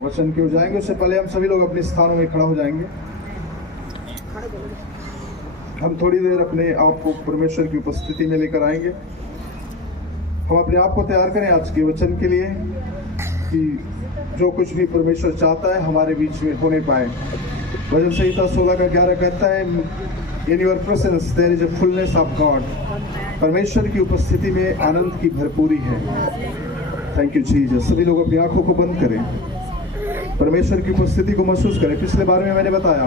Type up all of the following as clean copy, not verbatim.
वचन की हो जाएंगे, उससे पहले हम सभी लोग अपने स्थानों में खड़ा हो जाएंगे। हम थोड़ी देर अपने आप को परमेश्वर की उपस्थिति में लेकर आएंगे। हम अपने आप को तैयार करें आज के वचन के लिए कि जो कुछ भी परमेश्वर चाहता है हमारे बीच में होने पाए। वचन संहिता 16:11 कहता है, in your presence there is a fullness of God. परमेश्वर की उपस्थिति में आनंद की भरपूरी है। Thank you Jesus. सभी लोग अपनी आंखों को बंद करें, परमेश्वर की उपस्थिति को महसूस करें। पिछले बार में मैंने बताया,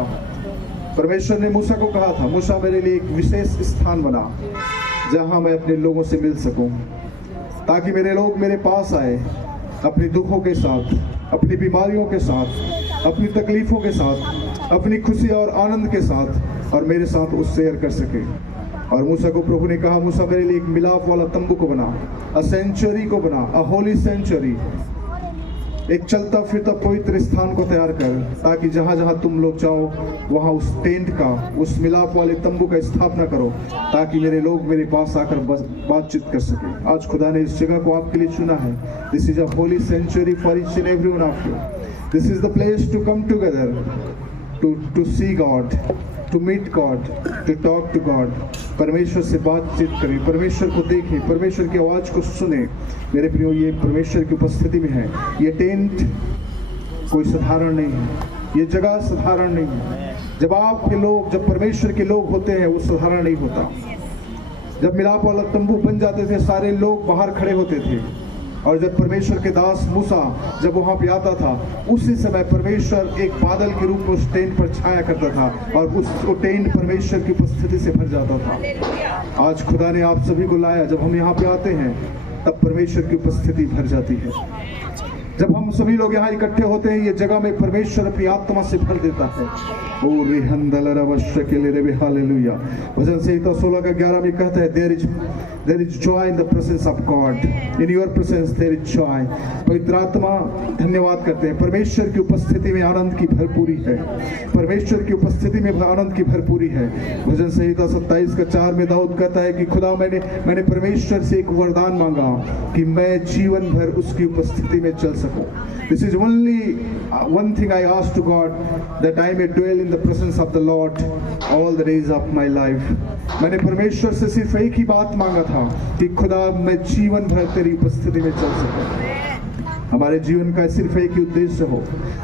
परमेश्वर ने मूसा को कहा था, मूसा मेरे लिए एक विशेष स्थान बना जहां मैं अपने लोगों से मिल सकूं, ताकि मेरे लोग मेरे पास आए अपने दुखों के साथ, अपनी बीमारियों के साथ, अपनी तकलीफों के साथ, अपनी खुशी और आनंद के साथ, और मेरे साथ उस शेयर कर सके। और मूसा को प्रभु ने कहा, मूसा मेरे लिए एक मिलाप वाला तंबू को बना, अ सेंचुरी को बना, अ होली सेंचुरी, एक चलता फिरता पवित्र स्थान को तैयार कर, ताकि जहां जहां तुम लोग जाओ वहां उस टेंट का, उस मिलाप वाले तंबू का स्थापना करो, ताकि मेरे लोग मेरे पास आकर बातचीत कर सके। आज खुदा ने इस जगह को आपके लिए चुना है। This is a holy sanctuary for each and every one of you. This is the place to come together, to see God, to meet God, to talk to God. परमेश्वर से बातचीत करें, परमेश्वर को देखें, परमेश्वर की आवाज़ को सुने। मेरे प्रियो, ये परमेश्वर की उपस्थिति में है। ये टेंट कोई साधारण नहीं है, ये जगह साधारण नहीं है। जब आपके लोग, जब परमेश्वर के लोग होते हैं, वो साधारण नहीं होता। जब मिलाप वाला तंबू बन जाते थे, सारे लोग बाहर खड़े होते थे, और जब परमेश्वर के दास मूसा जब वहां पे आता था, उसी समय परमेश्वर एक बादल के रूप में उस टेंट पर छाया करता था, और वो टेंट परमेश्वर की उपस्थिति से भर जाता था। आज खुदा ने आप सभी को लाया, जब हम यहाँ पे आते हैं तब परमेश्वर की उपस्थिति भर जाती है। जब हम सभी लोग यहाँ इकट्ठे होते हैं, ये जगह में परमेश्वर अपनी आत्मा से भर देता है। ओ रिहंदलर अवश्य के लिए रे हालेलुया। वचन संहिता 16:11 में कहता है, there is joy in the presence of God, in your presence there is joy. पवित्र आत्मा धन्यवाद करते हैं, परमेश्वर की उपस्थिति में आनंद की भरपूरी है। परमेश्वर की उपस्थिति में आनंद की भरपूरी है। वचन संहिता 27:4 में दाऊद कहता है कि खुदा मैंने परमेश्वर से एक वरदान मांगा कि मैं जीवन भर उसकी उपस्थिति में चल सकूं। This is only one thing I ask to God, that I may dwell in the presence of the Lord all the days of my life. मैंने परमेश्वर से सिर्फ एक ही बात मांगा था कि खुदा मैं जीवन भर तेरी उपस्थिति में चल सकूं। हमारे जीवन का सिर्फ एक ही उद्देश्य हो।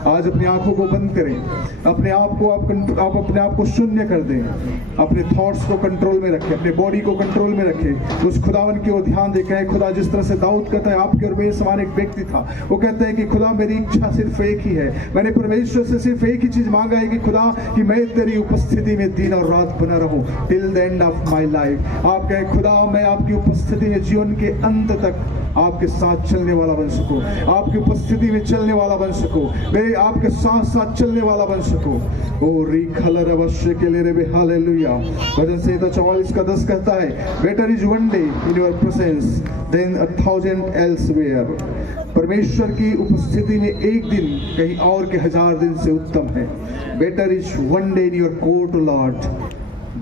आज अपनी आंखों को बंद करें, अपने आप को आप अपने आप को शून्य कर दें, अपने थॉट्स को कंट्रोल में रखें, अपने बॉडी को कंट्रोल में रखें, उस खुदावन की ओर ध्यान देखें। खुदा जिस तरह से दाऊद कहता है, आपके और मेरे समान एक व्यक्ति था, वो कहते हैं कि खुदा मेरी इच्छा सिर्फ एक ही है, मैंने परमेश्वर से सिर्फ एक ही चीज मांगा है कि खुदा कि मैं तेरी उपस्थिति में दिन और रात बना रहूं, till the end of my life. आप कहें, खुदा मैं आपकी उपस्थिति में जीवन के अंत तक आपके साथ चलने वाला बन सकूं, आपकी उपस्थिति में चलने वाला बन सकूं, मेरे आपके साथ साथ चलने वाला बन सकूं। ओ रिखलर अवश्य के लिए रे हालेलुया। वचन संहिता 44:10 कहता है, better is one day in your presence than 1,000 elsewhere. परमेश्वर की उपस्थिति में एक दिन कहीं और के 1000 दिन से उत्तम है। Better is one day in your court lord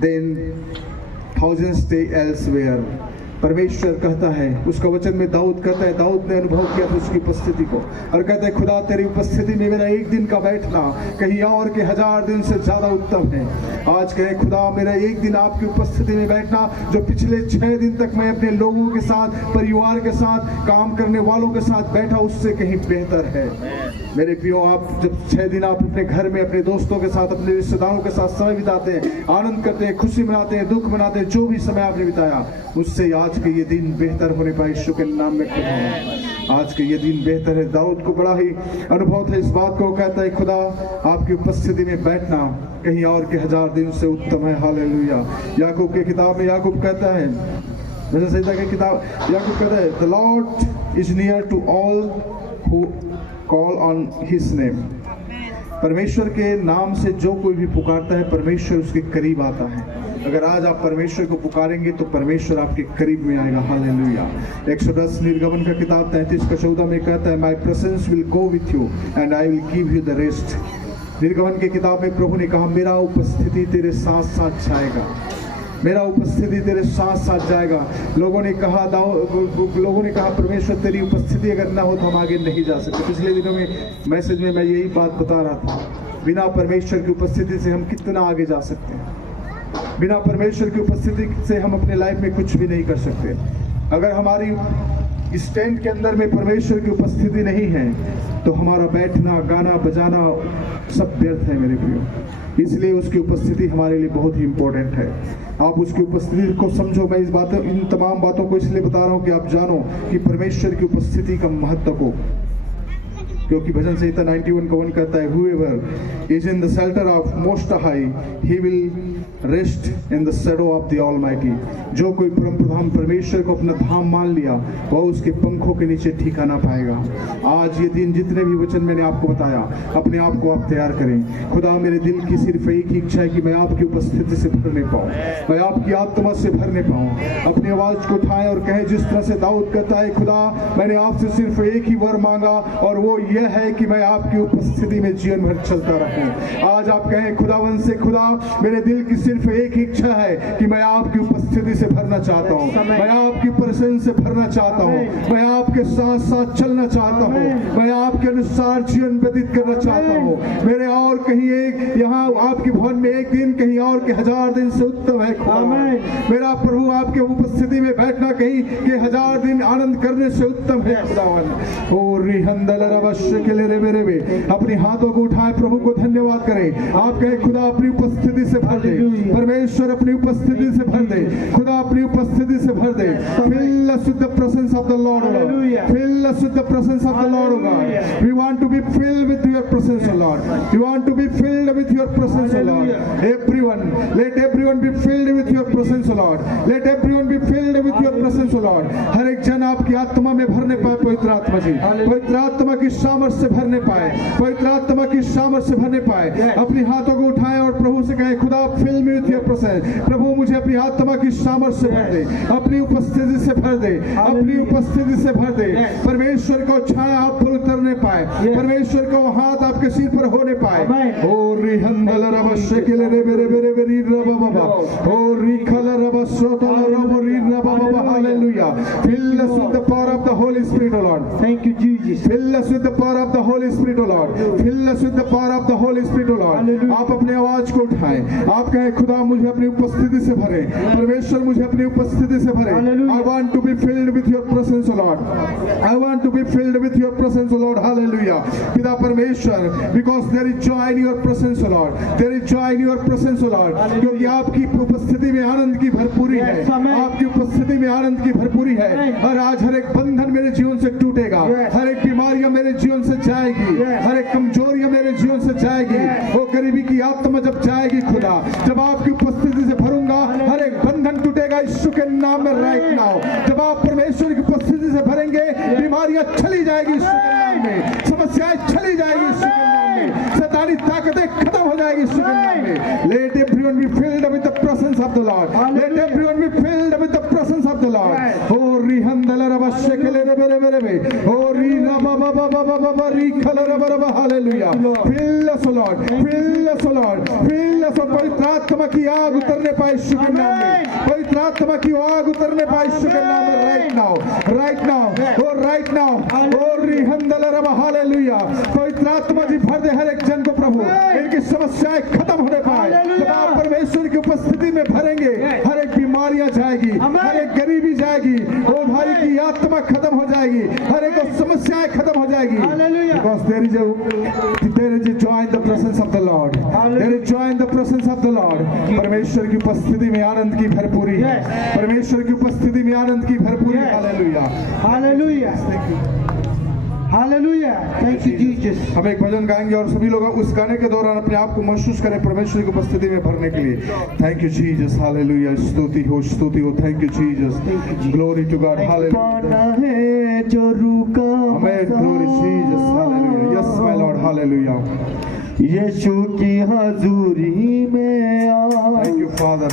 than 1000 day elsewhere. परमेश्वर कहता है, उसका वचन में दाऊद कहता है, दाऊद ने अनुभव किया था उसकी उपस्थिति को, और कहता है, खुदा तेरी उपस्थिति में मेरा एक दिन का बैठना कहीं और के 1000 दिन से ज्यादा उत्तम है। आज कहे, खुदा मेरा एक दिन आपकी उपस्थिति में बैठना, जो पिछले 6 दिन तक मैं अपने लोगों के साथ, परिवार के साथ, काम करने वालों के साथ बैठा, उससे कहीं बेहतर है। मेरे प्रियो, आप जब 6 दिन आप अपने घर में अपने दोस्तों के साथ, अपने रिश्तेदारों के साथ समय बिताते हैं, आनंद करते हैं, खुशी मनाते हैं, दुख मनाते हैं, जो भी समय आपने बिताया, उससे आज के ये दिन बेहतर होने पाए। यीशु के नाम में खुदा, आज के ये दिन बेहतर है। दाऊद को बड़ा ही अनुभव था इस बात को। कहता है, खुदा आपकी उपस्थिति में बैठना कहीं और के 1000 दिन से उत्तम है। हालेलुया। याकूब की किताब में याकूब कहता है, वचन संहिता की किताब, याकूब कहता है, the lord is near to all who call on his name. परमेश्वर के नाम से जो कोई भी पुकारता है, परमेश्वर उसके करीब आता है। अगर आज आप परमेश्वर को पुकारेंगे तो परमेश्वर आपके करीब में आएगा। हालेलुया। 110 निर्गमन का किताब 33:14 में कहता है, my presence will go with you and I will give you the rest. निर्गमन की किताब में प्रभु ने कहा, मेरा उपस्थिति तेरे साथ साथ जाएगा। मेरा उपस्थिति तेरे साथ साथ जाएगा। लोगों ने कहा परमेश्वर तेरी उपस्थिति अगर ना हो तो हम आगे नहीं जा सकते। पिछले दिनों में मैसेज में मैं यही बात बता रहा था, बिना परमेश्वर की उपस्थिति से हम कितना आगे जा सकते हैं। बिना परमेश्वर की उपस्थिति से हम अपने लाइफ में कुछ भी नहीं कर सकते। अगर हमारी इस टेंट के अंदर में परमेश्वर की उपस्थिति नहीं है तो हमारा बैठना, गाना, बजाना सब व्यर्थ है मेरे प्रियो। इसलिए उसकी उपस्थिति हमारे लिए बहुत ही इंपॉर्टेंट है। आप उसकी उपस्थिति को समझो। मैं इन तमाम बातों को इसलिए बता रहा हूँ कि आप जानो कि परमेश्वर की उपस्थिति का महत्व को, क्योंकि भजन संहिता 91 का 1 कहता है, whoever is in the shelter of most high he will rest in the shadow of the almighty। जो कोई परम प्रधान परमेश्वर को अपना धाम मान लिया वह उसके पंखों के नीचे ठिकाना पाएगा। आज ये दिन जितने भी वचन मैंने आपको बताया, अपने आप को आप तैयार करें। खुदा मेरे दिल की सिर्फ एक ही इच्छा है कि मैं आपकी उपस्थिति से भरने पाऊँ, मैं आपकी आत्मा से भरने पाऊँ। अपनी आवाज को उठाएं और कहें जिस तरह से दाऊद कहता है, खुदा मैंने आपसे सिर्फ एक ही वर मांगा और वो यह है कि मैं आपकी उपस्थिति में जीवन भर चलता रहूं। आज आप कहें खुदावन से, खुदा मेरे दिल की सिर्फ एक ही इच्छा है कि मैं आपकी उपस्थिति से भरना चाहता हूं, मैं आपकी प्रेजेंस से भरना चाहता हूं, मैं आपके साथ साथ चलना चाहता हूं, मैं आपके अनुसार जीवन व्यतीत करना चाहता हूं। मेरे और कहीं एक यहाँ आपके भवन में एक दिन कहीं और के 1000 दिन से उत्तम है। मेरा प्रभु आपके उपस्थिति में बैठना कहीं के 1000 दिन आनंद करने से उत्तम है खुदावन। ओ रिहंदल अवश्य के लिए मेरे अपनी हाथों को उठाए प्रभु को धन्यवाद करें। आप कहें खुदा अपनी उपस्थिति से भर दे, परमेश्वर अपनी उपस्थिति से भर दे, खुदा अपनी उपस्थिति से भर दे। Fill us with the presence of the Lord, fill us with the presence of the Lord, O God. We want to be filled with your presence, O Lord. We want to be filled with your presence, O Lord. Everyone, let everyone be filled with your presence, O Lord. Let everyone be filled with your presence, O Lord. हर एक जन आपकी आत्मा में भरने पाए पवित्र आत्मा जी, पवित्र आत्मा की सामर्थ से भरने पाए, पवित्र आत्मा की सामर्थ से भरने पाए। अपनी हाथों को उठाएं और प्रभु से कहें खुदा fill me with your presence. प्रभु मुझे अपनी आत्मा की सामर्थ से भर दे, अपनी उपस्थिति से भर दे, अपनी उपस्थिति से भर दे। परमेश्वर को छाया आप पर उतरने पाए, परमेश्वर का हाथ आपके सिर पर होने पाए। ओ रिहंदल रबशे के ले मेरे मेरे मेरी रब बाबा, ओ रिखल रबसोतल रब री रब बाबा। Hallelujah. Fill us with the power of the Holy Spirit, O Lord. Thank you Jesus. Fill us with the power of the Holy Spirit, O Lord. Fill us with the power of the Holy Spirit, O Lord. आप अपने आवाज को उठाएं, आप कहें खुदा मुझे अपनी उपस्थिति से भरे, परमेश्वर मुझे अपनी उपस्थिति से भरे। I want to be filled with your presence, O Lord. I want to be filled with your presence, O Lord. Hallelujah. पिता परमेश्वर, because there is joy in your presence, O Lord. There is joy in your presence, O Lord. क्योंकि आपकी उपस्थिति में आनंद की भरपूरी है, आपकी उपस्थिति में आनंद की भरपूरी है। और आज हर एक बंधन मेरे जीवन से टूटेगा, हर एक बीमारियां मेरे जीवन से जाएगी, हर एक कमजोरियां मेरे जीवन से जाएगी। वो गरीबी की आत्मा जब जाएगी खुदा, जब आपकी उपस्थिति से भरूंगा हर एक बंधन टूटेगा यीशु के नाम में राइट नाउ। जब आप परमेश्वर की उपस्थिति से भरेंगे बीमारियां चली जाएगी यीशु के नाम में, समस्याएं चली जाएगी यीशु के नाम में, शैतानी ताकतें खत्म हो जाएगी यीशु के नाम में। Let everyone be filled with the presence of the Lord. Let everyone be filled with the presence of the Lord. Oh rihandal rabashe ke le mere mere, oh ri raba baba baba baba ri khala raba raba। Hallelujah. Fill us, O Lord. Fill us, O Lord. Fill us। पवित्र आत्मा की आग उतरने पाए यीशु के नाम में, पवित्र आत्मा की आग उतरने पाए यीशु के नाम में राइट नाउ, राइट नाउ, ओ राइट नाउ, ओ रिहंदल रबा। हालेलुया। पवित्र आत्मा जी भर दे हर एक जन को प्रभु, इनकी समस्याएं खत्म होने पाए। जब आप परमेश्वर की उपस्थिति में भरेंगे हर एक बीमारियां जाएगी, हर एक गरीबी जाएगी, ओ भाई की आत्मा खत्म हो जाएगी, हर एक समस्याएं खत्म हो जाएगी। Because there is a joy in the presence of the Lord. There is joy in the presence of the Lord. परमेश्वर की उपस्थिति में आनंद की भरपूरी है, परमेश्वर की उपस्थिति में आनंद की भरपूरी। Hallelujah, hallelujah, hallelujah. Thank you Jesus. हम एक भजन गाएंगे और सभी लोग उस गाने के दौरान अपने आप को महसूस करें परमेश्वर की उपस्थिति में भरने के लिए। Thank you Jesus. हालेलुया। स्तुति हो, स्तुति हो। Thank you Jesus. Glory to God. Hallelujah. है जो रुका हमें glory Jesus. Hallelujah. Yes my Lord. Hallelujah. यीशु की हजूरी में आ। Thank you father.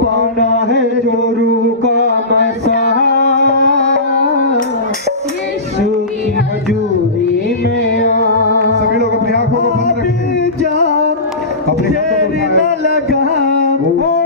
पाना है जो रुका मैं सहा, यीशु की हजूरी में आ। सभी लोग अपनी आंखों को बंद रखें, अपनी हाथों को उठाएं।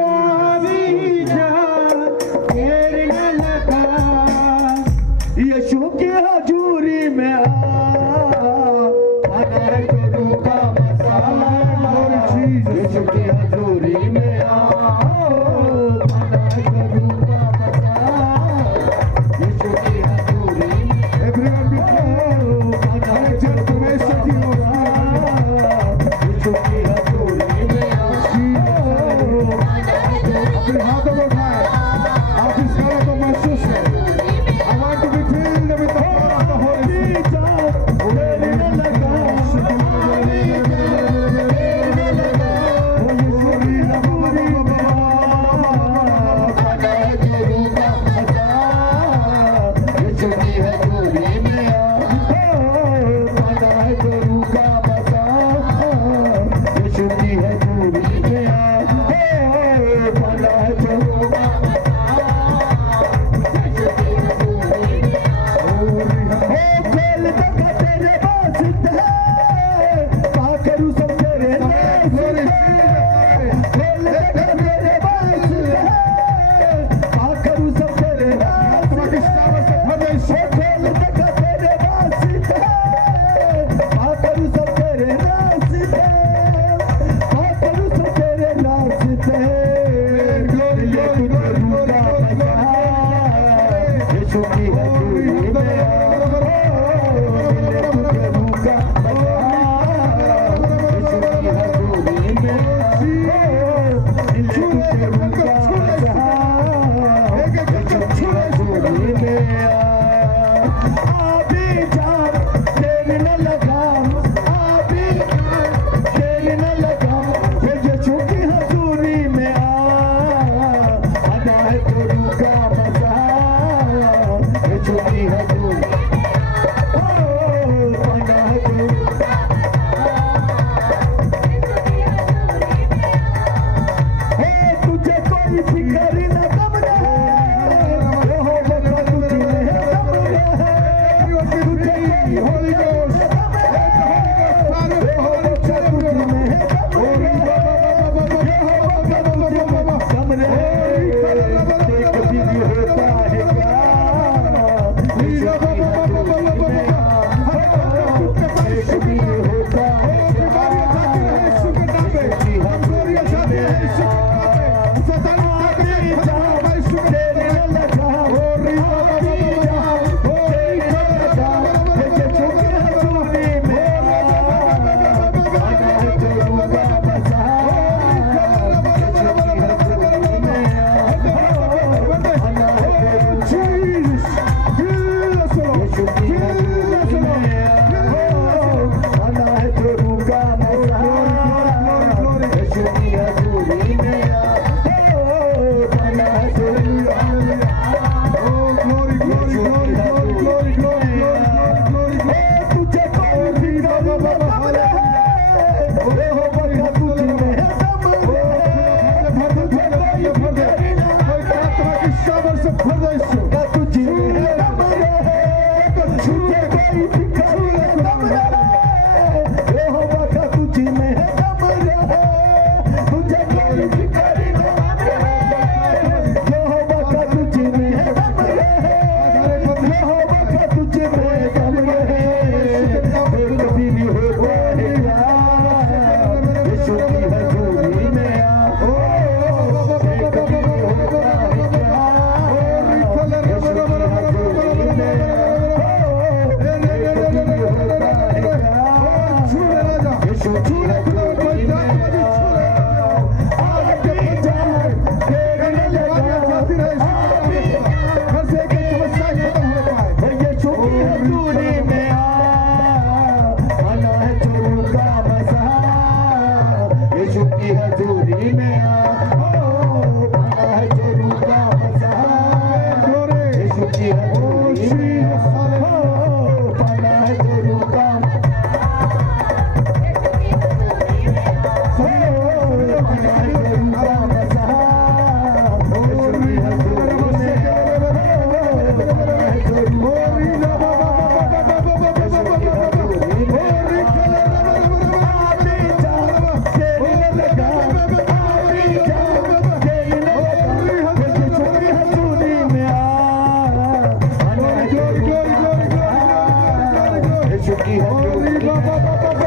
चुकी है।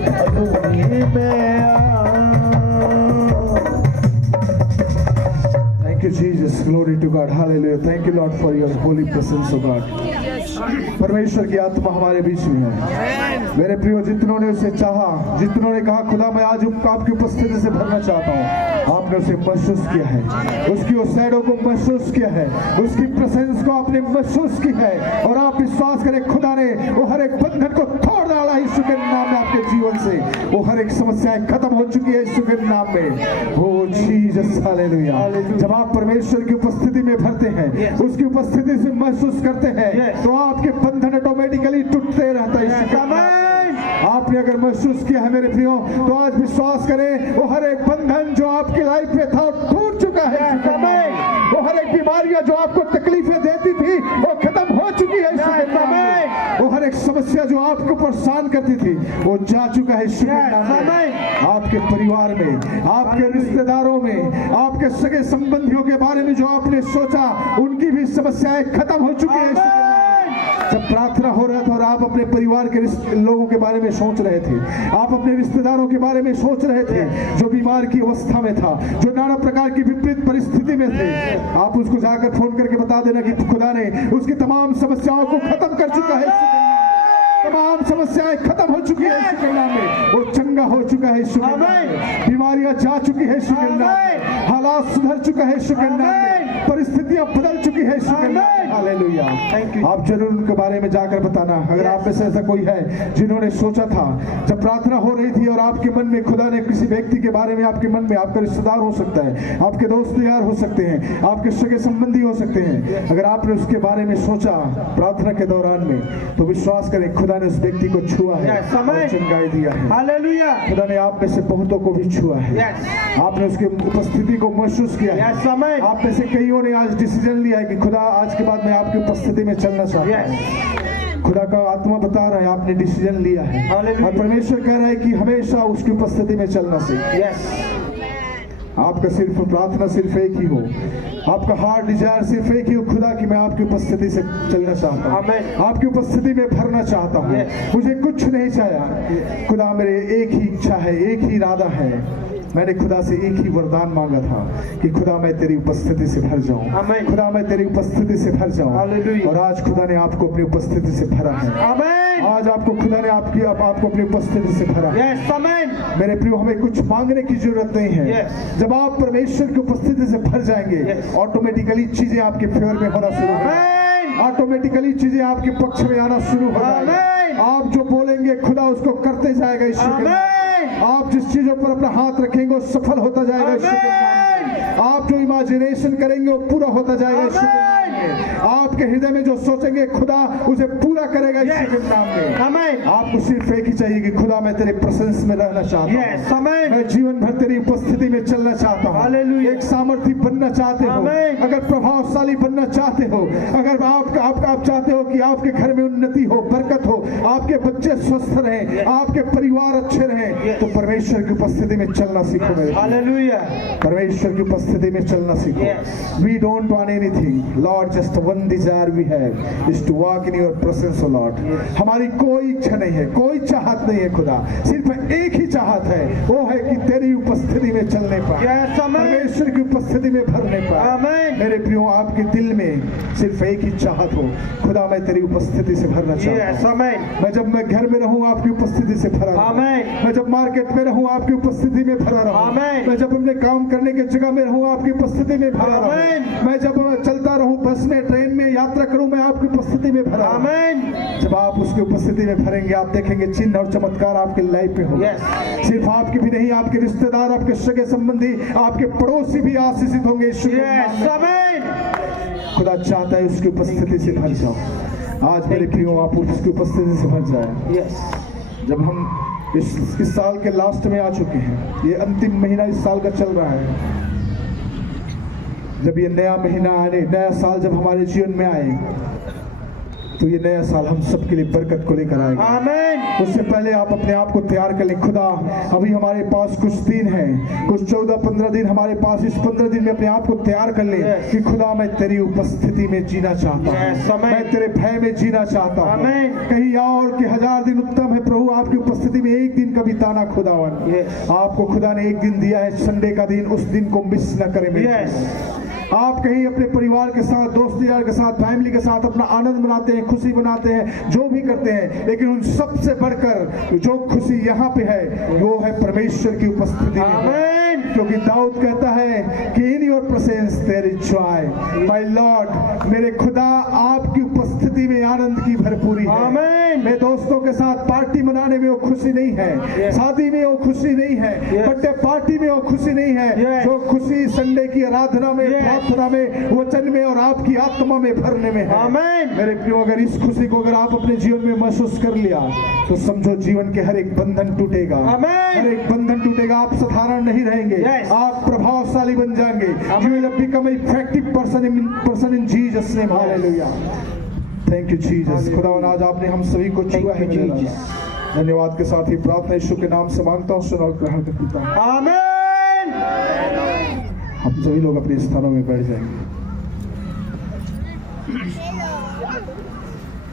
अधूरी में Thank you, Jesus. Glory to God. Hallelujah. Thank you, Lord, for your holy presence, O God. परमेश्वर की आत्मा हमारे बीच में है। मेरे प्रियो, जितनों ने उसे चाहा, जितनों ने कहा खुदा मैं आज आपकी उपस्थिति से भरना चाहता हूँ, आपने उसे महसूस किया है, उसकी उस शैडो को महसूस किया है, उसकी प्रेजेंस को आपने महसूस की है, और आप विश्वास करें खुदा ने वो हर एक बंधन को तोड़ डाला है यीशु के नाम में। आपके जीवन से वो हर एक समस्याएं खत्म हो चुकी है यीशु के नाम में। ओ जीसस, हालेलुया। जब आप परमेश्वर की उपस्थिति में भरते हैं, उसकी उपस्थिति से महसूस करते हैं, तो आपके बंधन ऑटोमेटिकली टूटते रहता है। आपने अगर महसूस किया है मेरे प्रियो, तो आज विश्वास करें वो हर एक बंधन जो आपकी लाइफ में था टूट चुका है। वो हर एक बीमारियां जो आपको तकलीफें देती थी वो खत्म हो चुकी है। वो हर एक समस्या जो आपको परेशान करती थी वो जा चुका है। आपके परिवार में, आपके रिश्तेदारों में, आपके सगे संबंधियों के बारे में जो आपने सोचा, उनकी भी समस्याएं खत्म हो चुकी है। जब प्रार्थना हो रहा था और आप अपने परिवार के लोगों के बारे में सोच रहे थे, आप अपने रिश्तेदारों के बारे में सोच रहे थे जो बीमार की अवस्था में था, जो नाना प्रकार की विपरीत परिस्थिति में थे, आप उसको जाकर फोन करके बता देना कि खुदा ने उसकी तमाम समस्याओं को खत्म कर चुका है। तमाम समस्याएं खत्म हो चुकी है यीशु के नाम में। वो चंगा हो चुका है यीशु के नाम में। बीमारियां जा चुकी है यीशु के नाम में। हालात सुधर चुका है यीशु के नाम में। परिस्थितियां बदल चुकी है यीशु के नाम में। हालेलुया। आप जरूर उनके बारे में जाकर बताना। अगर आप में से ऐसा कोई है जिन्होंने सोचा था, जब प्रार्थना हो रही थी और आपके मन में खुदा ने किसी व्यक्ति के बारे में, आपके मन में, आपका रिश्तेदार हो सकता है, आपके दोस्त यार हो सकते हैं, आपके सगे संबंधी हो सकते हैं, अगर आपने उसके बारे में सोचा प्रार्थना के दौरान में, तो विश्वास करें खुदा ने उस व्यक्ति को छुआ है, चंगाई दिया है। हालेलुया। खुदा ने आप में से बहुतों को भी छुआ है। आपने उसकी उपस्थिति को महसूस किया है। आप में से कईयों ने आज डिसीजन लिया है कि खुदा आज के बाद मैं आपकी उपस्थिति में चलना चाहता हूं। खुदा का आत्मा बता रहा है आपने डिसीजन लिया है, और परमेश्वर कह रहा है कि हमेशा उसकी उपस्थिति में चलना सीखिए। आपका सिर्फ प्रार्थना सिर्फ एक ही हो, आपका हार्ट डिजायर सिर्फ एक ही हो, खुदा कि मैं आपकी उपस्थिति से चलना चाहता हूँ, आपकी उपस्थिति में भरना चाहता हूँ, मुझे कुछ नहीं चाहिए। खुदा मेरे एक ही इच्छा है, एक ही इरादा है। मैंने खुदा से एक ही वरदान मांगा था कि खुदा मैं तेरी उपस्थिति से भर जाऊं, खुदा मैं तेरी उपस्थिति से भर जाऊं, और आज खुदा ने आपको अपनी उपस्थिति से भरा है। आज आपको खुदा ने आपको अपनी उपस्थिति से भरा है। मेरे प्रियो, हमें कुछ मांगने की जरूरत नहीं है। जब आप परमेश्वर की उपस्थिति से भर जाएंगे, ऑटोमेटिकली चीजें आपके फेवर में होना शुरू होगी, ऑटोमेटिकली चीजें आपके पक्ष में आना शुरू हो जाएगी। आप जो बोलेंगे खुदा उसको करते जाएगा ईश्वर के। आप जिस चीजों पर अपना हाथ रखेंगे वो सफल होता जाएगा ईश्वर के नाम में। आप जो इमेजिनेशन करेंगे वो पूरा होता जाएगा ईश्वर के नाम में। आपके हृदय में जो सोचेंगे खुदा उसे पूरा करेगा ईश्वर के नाम में। आपको सिर्फ एक ही चाहिए कि खुदा मैं तेरे प्रेजेंस में रहना चाहता हूँ, मैं जीवन भर तेरी उपस्थिति में चलना चाहता हूँ। एक सामर्थी बनना चाहते हो, अगर प्रभावशाली बनना चाहते हो, अगर आप चाहते हो कि आपके घर में उन्नति हो, बरकत हो, आपके बच्चे स्वस्थ रहें, आपके परिवार अच्छे रहें, तो परमेश्वर की उपस्थिति में चलना सीखो मेरे। हालेलुया। परमेश्वर की उपस्थिति में चलना सीखो। We don't want anything, Lord, just one desire we have is to walk in your presence, O Lord. हमारी कोई इच्छा नहीं है, कोई चाहत नहीं है खुदा, सिर्फ एक ही चाहत है, वो है कि तेरी उपस्थिति में चलने पर, परमेश्वर की उपस्थिति में भरने पर। मेरे प्रियो, आपके दिल में सिर्फ एक ही चाहत हो, खुदा मैं तेरी उपस्थिति से भरना चाहता हूं। मैं जब मैं घर में रहूं आपकी उपस्थिति से भरा रहूं, मैं जब मार्केट में रहूं आपकी उपस्थिति में भरा रहूं, मैं जब अपने काम करने की जगह में रहूं आपकी उपस्थिति में भरा रहूं, मैं जब चलता रहूं, बस में, ट्रेन में यात्रा करूं, मैं आपकी उपस्थिति में भरा रहूं। जब आप उसकी उपस्थिति में भरेंगे, आप देखेंगे चिन्ह और चमत्कार आपकी लाइफ में होगा। सिर्फ आपकी भी नहीं, आपके रिश्तेदार, आपके सगे संबंधी, आपके पड़ोसी भी आशीषित होंगे। खुदा चाहता है उसकी उपस्थिति से भर जाओ। आज मेरे प्रियो, आप उसकी उपस्थिति से भर जाए। जब हम इस साल के लास्ट में आ चुके हैं, ये अंतिम महीना इस साल का चल रहा है, जब ये नया महीना आने, नया साल जब हमारे जीवन में आए, तो ये नया साल हम सबके लिए बरकत को लेकर आएगा। आमीन। उससे पहले आप अपने आप को तैयार कर लें। खुदा, अभी हमारे पास कुछ दिन है, कुछ 14-15 दिन हमारे पास। इस 15 दिन में अपने आप को तैयार कर ले कि खुदा मैं तेरी उपस्थिति में जीना चाहता हूँ, मैं तेरे भय में जीना चाहता हूँ। कहीं और कि 1000 दिन उत्तम है प्रभु आपकी उपस्थिति में एक दिन का बिताना। खुदावन, आपको खुदा ने एक दिन दिया है, संडे का दिन, उस दिन को मिस न करें। आप कहीं अपने परिवार के साथ, दोस्त यार के साथ, फैमिली के साथ अपना आनंद मनाते हैं, खुशी मनाते हैं, जो भी करते हैं, लेकिन उन सबसे बढ़कर जो खुशी यहाँ पे है वो है परमेश्वर की उपस्थिति में। क्योंकि दाऊद कहता है कि in your presence there is joy my lord, मेरे खुदा आपकी उपस्थिति में आनंद की भरपूरी है। मेरे दोस्तों के साथ पार्टी मनाने में वो खुशी नहीं है, शादी में वो खुशी नहीं है, बर्थडे पार्टी में वो खुशी नहीं है। जो खुशी संडे की आराधना में, प्रार्थना में, वचन में और आपकी आत्मा में भरने में है। मेरे प्रियो, अगर इस खुशी को अगर आप अपने जीवन में महसूस कर लिया तो समझो जीवन के हर एक बंधन टूटेगा, हर एक बंधन टूटेगा। आप साधारण नहीं रहेंगे, आप प्रभावशाली बन जाएंगे। You will become an effective person in Jesus name. Hallelujah. Thank you Jesus. खुदावन, आज आपने हम सभी को छुआ है। धन्यवाद के साथ ही प्रार्थना यीशु के नाम से मांगता हूँ, सुनो और ग्रहण करता हूँ। आमीन। हम सभी लोग अपने स्थानों में बैठ जाएंगे।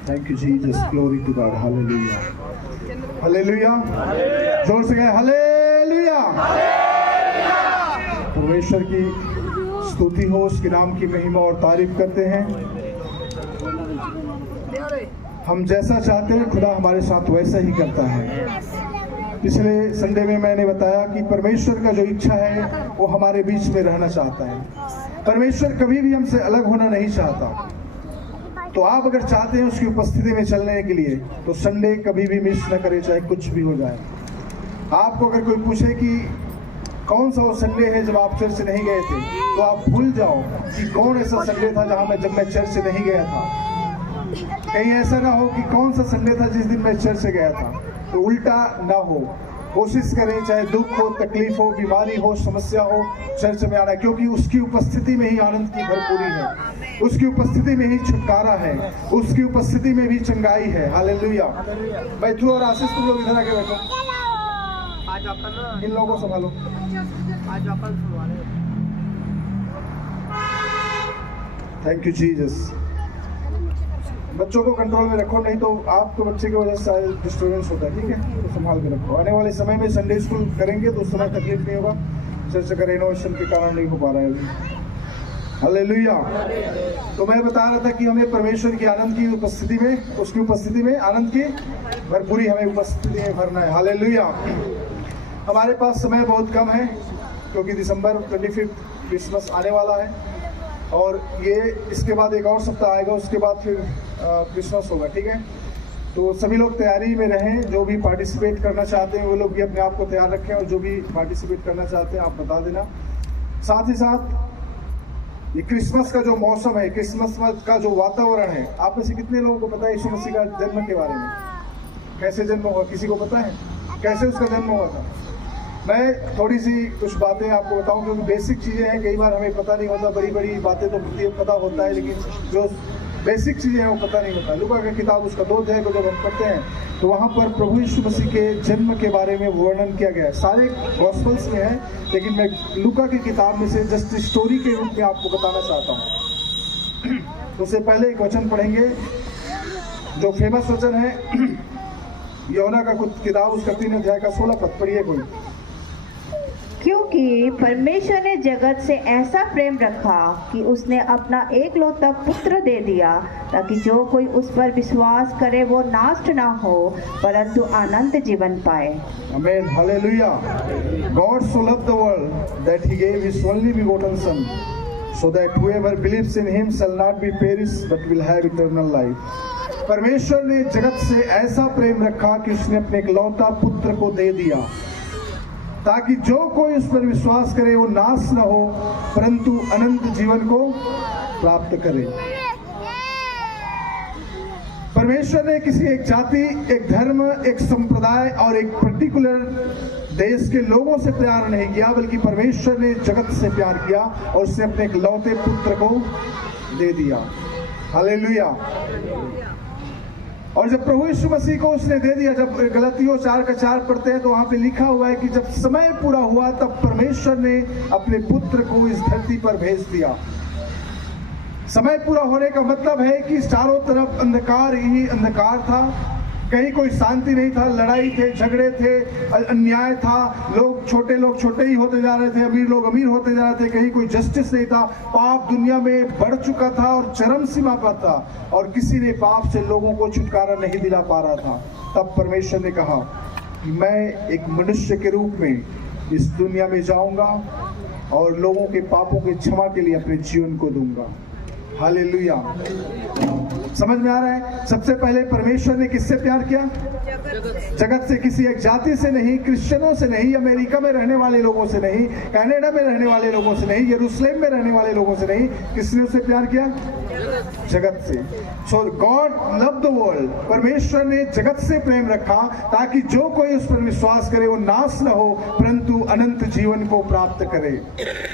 Thank you Jesus. Glory to God. Hallelujah. Hallelujah. जोर से गए हालेलुया। परमेश्वर की स्तुति हो, उसके नाम की महिमा और तारीफ करते हैं। हम जैसा चाहते हैं खुदा हमारे साथ वैसा ही करता है। पिछले संडे में मैंने बताया कि परमेश्वर का जो इच्छा है वो हमारे बीच में रहना चाहता है। परमेश्वर कभी भी हमसे अलग होना नहीं चाहता। तो आप अगर चाहते हैं उसकी उपस्थिति में चलने के लिए तो संडे कभी भी मिस न करें, चाहे कुछ भी हो जाए। आपको अगर कोई पूछे कि कौन सा वो संडे है जब आप चर्च नहीं गए थे, तो आप भूल जाओ कि कौन ऐसा संडे था जब मैं चर्च नहीं गया था। कहीं ऐसा ना हो कि कौन सा संडे था जिस दिन मैं चर्च से गया था, तो उल्टा ना हो। कोशिश करें, चाहे दुख हो, तकलीफ हो, बीमारी हो, समस्या हो, चर्च में आना, क्योंकि उसकी उपस्थिति में ही आनंद की भरपूरी है, उसकी उपस्थिति में ही छुटकारा है, उसकी उपस्थिति में भी चंगाई है। हालेलुया। बैठो और आशीष, तुम लोग इधर आके बैठो, इन लोगों को संभालो। Thank you Jesus. बच्चों को कंट्रोल में रखो, नहीं तो आपके बच्चे की वजह से डिस्टर्बेंस होता है, ठीक है? तो संभाल के रखो। आने वाले समय में संडे स्कूल करेंगे तो उस समय तकलीफ नहीं होगा, चर्च का रेनोवेशन के कारण नहीं हो पा रहा है अभी। हालेलुया। तो मैं बता रहा था कि हमें परमेश्वर की आनंद की उपस्थिति में, उसकी उपस्थिति में आनंद की भरपूरी हमें उपस्थिति में भरना है। हालेलुया। हमारे पास समय बहुत कम है क्योंकि दिसंबर 25 क्रिसमस आने वाला है और ये इसके बाद एक और सप्ताह आएगा, उसके बाद फिर क्रिसमस होगा, ठीक है? तो सभी लोग तैयारी में रहें। जो भी पार्टिसिपेट करना चाहते हैं वो लोग भी अपने आप को तैयार रखें, और जो भी पार्टिसिपेट करना चाहते हैं आप बता देना। साथ ही साथ ये क्रिसमस का जो मौसम है, क्रिसमस का जो वातावरण है, आप में से कितने लोगों को पता है यीशु मसीह का जन्म के बारे में? कैसे जन्म हुआ, किसी को पता है? कैसे उसका जन्म हुआ था? मैं थोड़ी सी कुछ बातें आपको बताऊं, क्योंकि बेसिक चीज़ें हैं, कई बार हमें पता नहीं होता। बड़ी बड़ी बातें तो पता होता है, लेकिन जो बेसिक चीज़ें हैं वो पता नहीं होता। लूका की किताब उसका 2 अध्याय को जब हम पढ़ते हैं तो वहाँ पर प्रभु यीशु मसीह के जन्म के बारे में वर्णन किया गया है। सारे गॉस्पल्स में है, लेकिन मैं लूका की किताब में से जस्ट स्टोरी के रूप में आपको बताना चाहता हूँ। उससे पहले एक वचन पढ़ेंगे जो फेमस वचन है, यूहन्ना का किताब उसका 3 अध्याय का 16 पद। पढ़िए कोई। क्योंकि परमेश्वर ने जगत से ऐसा प्रेम रखा कि उसने अपना एकलौता पुत्र दे दिया, ताकि जो कोई उस पर विश्वास करे वो नाश ना हो परंतु अनंत जीवन पाए। आमीन। Hallelujah. God so loved the world that he gave his only begotten son, so that whoever believes in him shall not be perished but will have eternal life। परमेश्वर ने जगत से ऐसा प्रेम रखा कि उसने अपने एकलौता पुत्र को दे दिया, ताकि जो कोई उस पर विश्वास करे वो नाश न हो परंतु अनंत जीवन को प्राप्त करे। परमेश्वर ने किसी एक जाति, एक धर्म, एक संप्रदाय और एक पर्टिकुलर देश के लोगों से प्यार नहीं किया, बल्कि परमेश्वर ने जगत से प्यार किया और उसने अपने एकलौते पुत्र को दे दिया। हालेलुया। और जब प्रभु यीशु मसीह को उसने दे दिया, जब गलतियों 4:4 पढ़ते हैं तो वहां पे लिखा हुआ है कि जब समय पूरा हुआ तब परमेश्वर ने अपने पुत्र को इस धरती पर भेज दिया। समय पूरा होने का मतलब है कि चारों तरफ अंधकार ही अंधकार था, कहीं कोई शांति नहीं था, लड़ाई थे, झगड़े थे, अन्याय था, लोग छोटे ही होते जा रहे थे, अमीर लोग अमीर होते जा रहे थे, कहीं कोई जस्टिस नहीं था, पाप दुनिया में बढ़ चुका था और चरम सीमा पर था और किसी ने पाप से लोगों को छुटकारा नहीं दिला पा रहा था। तब परमेश्वर ने कहा कि मैं एक मनुष्य के रूप में इस दुनिया में जाऊंगा और लोगों के पापों की क्षमा के लिए अपने जीवन को दूंगा। हालेलुया। समझ में आ रहा है? सबसे पहले परमेश्वर ने किससे प्यार किया? जगत से, किसी एक जाति से नहीं, क्रिश्चियनों से नहीं, अमेरिका में रहने वाले लोगों से नहीं, कनाडा में रहने वाले लोगों से नहीं, यरूशलेम में रहने वाले लोगों से नहीं, किसने उससे प्यार किया? जगत से। सो गॉड लव द वर्ल्ड, परमेश्वर ने जगत से प्रेम रखा ताकि जो कोई उस पर विश्वास करे वो नाश न हो परंतु अनंत जीवन को प्राप्त करे।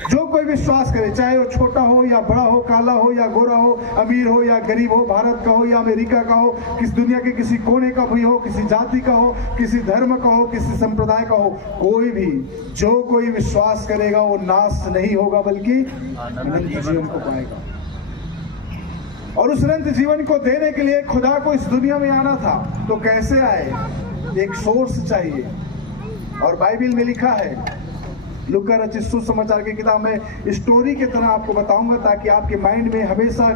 जो कोई विश्वास करे, चाहे वो छोटा हो या बड़ा हो, काला हो या गोरा हो, अमीर हो या गरीब हो, भारत का हो या अमेरिका का हो, किस दुनिया के किसी कोने का भी हो, किसी जाति का हो, किसी धर्म का हो, किसी संप्रदाय का हो, कोई भी जो कोई विश्वास करेगा वो नाश नहीं होगा बल्कि अनंत जीवन को पाएगा। और उस अनंत जीवन को देने के लिए खुदा को इस दुनिया में आना था। तो कैसे आए? एक सोर्स चाहिए। और बाइबल में लिखा है, लूका रचित सुसमाचार की किताब में स्टोरी की तरह आपको बताऊंगा ताकि आपके माइंड में हमेशा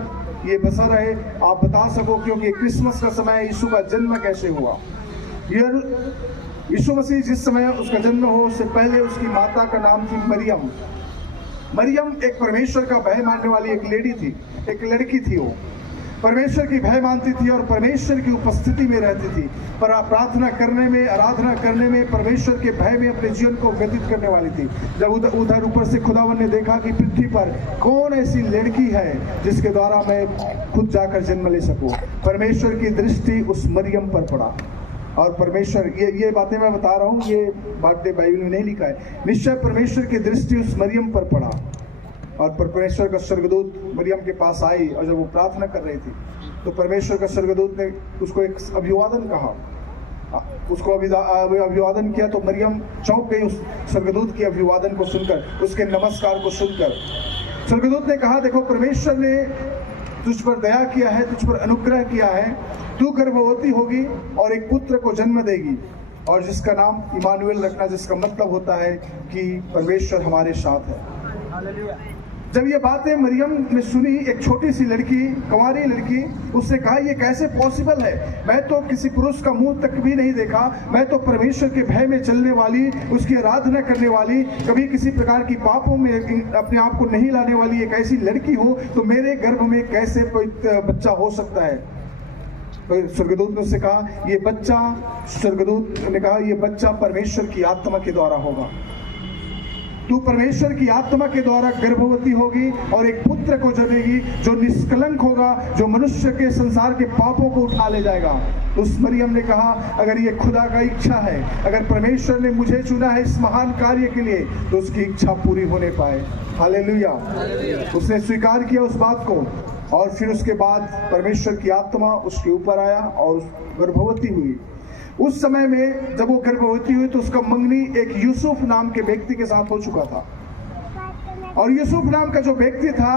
ये बसा रहे, आप बता सको, क्योंकि क्रिसमस का समय यीशु का जन्म कैसे हुआ। यीशु मसीह जिस समय उसका जन्म हो उससे पहले उसकी माता का नाम थी मरियम। मरियम एक परमेश्वर का भय मानने वाली एक लेडी थी, एक लड़की थी। वो परमेश्वर की भय मानती थी और परमेश्वर की उपस्थिति में रहती थी, पर प्रार्थना करने में, आराधना करने में, परमेश्वर के भय में अपने जीवन को व्यतीत करने वाली थी। जब उधर ऊपर से खुदावन ने देखा कि पृथ्वी पर कौन ऐसी लड़की है जिसके द्वारा मैं खुद जाकर जन्म ले सकूं, परमेश्वर की दृष्टि उस मरियम पर पड़ा। और परमेश्वर, ये बातें मैं बता रहा हूँ, ये बातें बाइबल में नहीं लिखा है, निश्चय परमेश्वर की दृष्टि उस मरियम पर पड़ा। और परमेश्वर का स्वर्गदूत मरियम के पास आई और जब वो प्रार्थना कर रही थी तो परमेश्वर का स्वर्गदूत ने उसको एक अभिवादन कहा, उसको अभिवादन किया। तो मरियम चौंक गई उस स्वर्गदूत के अभिवादन को सुनकर, उसके नमस्कार को सुनकर। स्वर्गदूत ने कहा, देखो परमेश्वर ने तुझ पर दया किया है, तुझ पर अनुग्रह किया है, तू गर्भवती होगी और एक पुत्र को जन्म देगी और जिसका नाम इमानुएल रखना, जिसका मतलब होता है कि परमेश्वर हमारे साथ है। जब ये बातें मरियम ने सुनी, एक छोटी सी लड़की, कुंवारी लड़की, उसने कहा ये कैसे पॉसिबल है? मैं तो किसी पुरुष का मुंह तक भी नहीं देखा, मैं तो परमेश्वर के भय में चलने वाली, उसकी आराधना करने वाली, कभी किसी प्रकार की पापों में अपने आप को नहीं लाने वाली एक ऐसी लड़की हो, तो मेरे गर्भ में कैसे कोई बच्चा हो सकता है? स्वर्गदूत ने उससे कहा, ये बच्चा, स्वर्गदूत ने कहा, ये बच्चा परमेश्वर की आत्मा के द्वारा होगा। तू परमेश्वर की आत्मा के द्वारा गर्भवती होगी और एक पुत्र को जनेगी जो निष्कलंक होगा, जो मनुष्य के संसार के पापों को उठा ले जाएगा। उस मरियम ने कहा, अगर ये खुदा का इच्छा है, अगर परमेश्वर ने मुझे चुना है इस महान कार्य के लिए, तो उसकी इच्छा पूरी होने पाए। हालेलुया। उसने स्वीकार किया उस बात को और फिर उसके बाद परमेश्वर की आत्मा उसके ऊपर आया और गर्भवती हुई। उस समय में जब वो गर्भवती हुई तो उसका मंगनी एक यूसुफ नाम के व्यक्ति के साथ हो चुका था और यूसुफ नाम का जो व्यक्ति था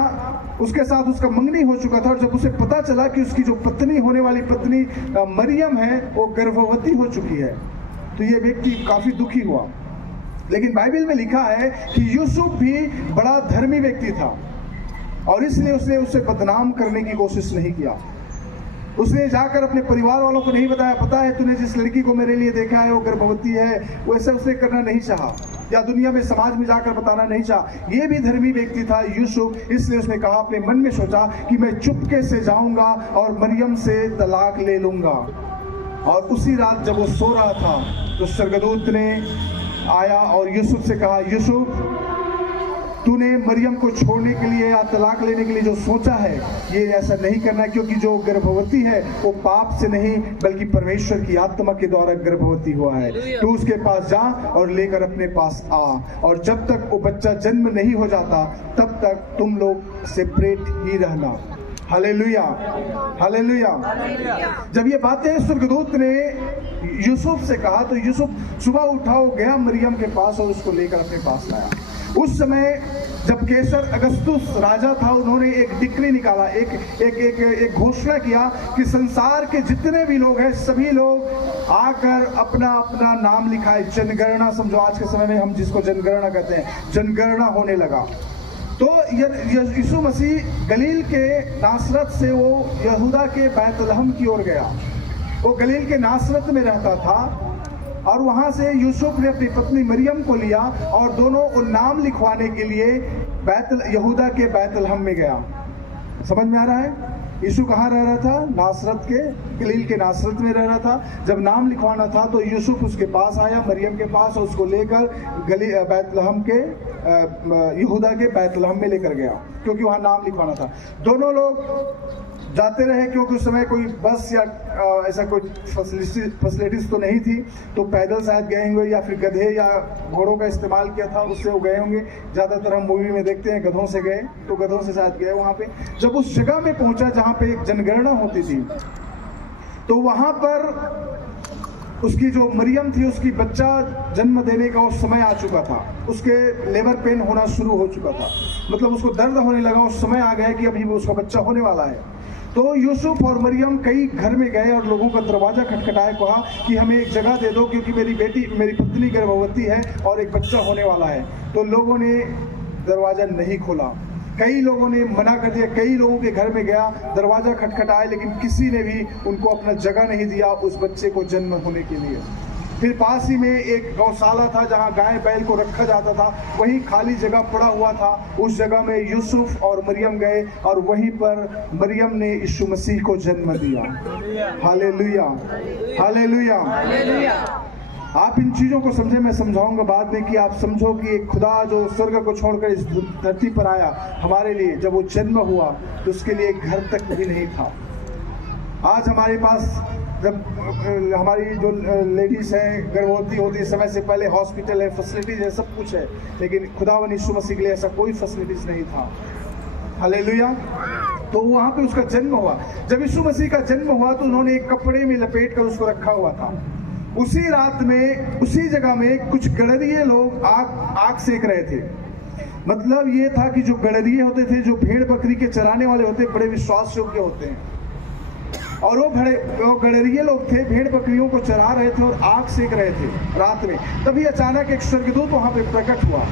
उसके साथ उसका मंगनी हो चुका था। और जब उसे पता चला कि उसकी जो पत्नी, होने वाली पत्नी मरियम है, वो गर्भवती हो चुकी है, तो ये व्यक्ति काफी दुखी हुआ। लेकिन बाइबल में लिखा है कि यूसुफ भी बड़ा धर्मी व्यक्ति था और इसलिए उसने उसे बदनाम करने की कोशिश नहीं किया। उसने जाकर अपने परिवार वालों को नहीं बताया, पता है तूने जिस लड़की को मेरे लिए देखा है वो गर्भवती है, वैसे उसने करना नहीं चाहा या दुनिया में, समाज में जाकर बताना नहीं चाहा। ये भी धर्मी व्यक्ति था यूसुफ, इसलिए उसने कहा, अपने मन में सोचा कि मैं चुपके से जाऊंगा और मरियम से तलाक ले लूंगा। और उसी रात जब वो सो रहा था तो स्वर्गदूत ने आया और यूसुफ से कहा, यूसुफ तूने मरियम को छोड़ने के लिए या तलाक लेने के लिए जो सोचा है, ये ऐसा नहीं करना, क्योंकि जो गर्भवती है वो पाप से नहीं बल्कि परमेश्वर की आत्मा के द्वारा गर्भवती हुआ है। तू उसके पास जा और लेकर अपने पास आ, और जब तक वो बच्चा जन्म नहीं हो जाता तब तक तुम लोग सेपरेट ही रहना। Hallelujah, hallelujah. जब ये बातें स्वर्गदूत ने यूसुफ से कहा तो यूसुफ सुबह उठा, वो गया मरियम के पास और उसको लेकर अपने पास लाया। उस समय जब कैसर अगस्तुस राजा था, उन्होंने एक डिक्री निकाला, एक घोषणा किया कि संसार के जितने भी लोग हैं सभी लोग आकर अपना अपना नाम लिखाए। जनगणना समझो, आज के समय में हम जिसको जनगणना कहते हैं, जनगणना होने लगा। तो यीशु मसीह गलील के नासरत से वो यहूदा के बैतलहम की ओर गया। वो गलील के नासरत में रहता था और वहाँ से यूसुफ ने अपनी पत्नी मरियम को लिया और दोनों को नाम लिखवाने के लिए यहूदा के बैतलहम में गया। समझ में आ रहा है? यीशु कहाँ रह रहा था? नासरत के, गलील के नासरत में रह रहा था। जब नाम लिखवाना था तो यूसुफ उसके पास आया, मरियम के पास, और उसको लेकर बैतलहम के यहूदा के बैतलहम में लेकर गया, क्योंकि वहाँ नाम लिखवाना था। दोनों लोग जाते रहे, क्योंकि उस समय कोई बस या ऐसा कोई फैसिलिटीज तो नहीं थी, तो पैदल शायद गए होंगे या फिर गधे या घोड़ों का इस्तेमाल किया था, उससे वो गए होंगे। ज़्यादातर हम मूवी में देखते हैं गधों से गए, तो गधों से शायद गए वहाँ पे। जब उस जगह में पहुँचा जहाँ पे एक जनगणना होती थी, तो वहाँ पर उसकी जो मरियम थी, उसकी बच्चा जन्म देने का उस समय आ चुका था। उसके लेबर पेन होना शुरू हो चुका था, मतलब उसको दर्द होने लगा। उस समय आ गया कि अभी उसका बच्चा होने वाला है। तो यूसुफ और मरियम कई घर में गए और लोगों का दरवाजा खटखटाया, कहा कि हमें एक जगह दे दो, क्योंकि मेरी पत्नी गर्भवती है और एक बच्चा होने वाला है। तो लोगों ने दरवाजा नहीं खोला, कई लोगों ने मना कर दिया। कई लोगों के घर में गया, दरवाजा खटखटाया, लेकिन किसी ने भी उनको अपना जगह नहीं दिया उस बच्चे को जन्म होने के लिए। फिर पास ही में एक गौशाला था जहाँ गाय बैल को रखा जाता था, वहीं खाली जगह पड़ा हुआ था। उस जगह में यूसुफ और मरियम गए और वहीं पर मरियम ने यीशु मसीह को जन्म दिया। Hallelujah, hallelujah. आप इन चीज़ों को समझे, मैं समझाऊंगा बाद में, कि आप समझो कि एक खुदा जो स्वर्ग को छोड़कर इस धरती पर आया हमारे लिए, जब वो जन्म हुआ तो उसके लिए एक घर तक भी नहीं था। आज हमारे पास, जब हमारी जो लेडीज़ हैं गर्भवती होती है, समय से पहले हॉस्पिटल है, फैसिलिटीज है, सब कुछ है, लेकिन खुदावन यीशु मसीह के लिए ऐसा कोई फैसिलिटीज नहीं था। हालेलुया। तो वहाँ पे उसका जन्म हुआ। जब यीशु मसीह का जन्म हुआ तो उन्होंने एक कपड़े में लपेट कर उसको रखा हुआ था। उसी रात में उसी जगह में कुछ गडरिये लोग आग सेक रहे थे। मतलब ये था कि जो गडरिये होते थे, जो भेड़ बकरी के चराने वाले होते, बड़े विश्वास योग्य होते हैं, और वो गडरिये लोग थे, भेड़ बकरियों को चरा रहे थे और आग सेक रहे थे रात में। तभी अचानक एक स्वर्गदूत वहां पे प्रकट हुआ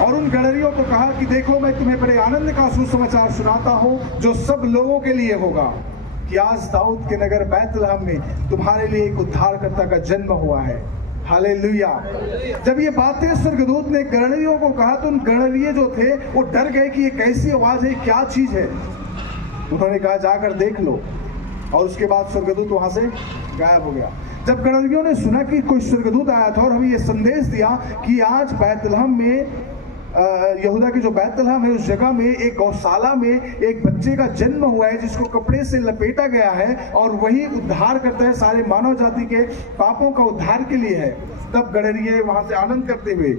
और उन गडरियों को कहा कि देखो, मैं तुम्हें बड़े आनंद का सुसमाचार सुनाता हूं, जो सब लोगों के लिए होगा, कि आज दाऊद के नगर बैतलहम में तुम्हारे लिए एक उद्धारकर्ता का जन्म हुआ है। हालेलुया। जब ये बातें स्वर्गदूत ने गडरियों को कहा तो उन गडरिये जो थे वो डर गए कि ये कैसी आवाज है, क्या चीज है। उन्होंने कहा जाकर देख लो, और उसके बाद स्वर्गदूत वहां से गायब हो गया। जब गडरियों ने सुना कि कोई स्वर्गदूत आया था और हमें ये संदेश दिया कि आज बैतलहम में, यहूदा की जो बैतलहम है, उस जगह में एक गौशाला में एक बच्चे का जन्म हुआ है जिसको कपड़े से लपेटा गया है, और वही उद्धार करता है, सारे मानव जाति के पापों का उद्धार के लिए है। तब गडरिये वहां से आनंद करते हुए,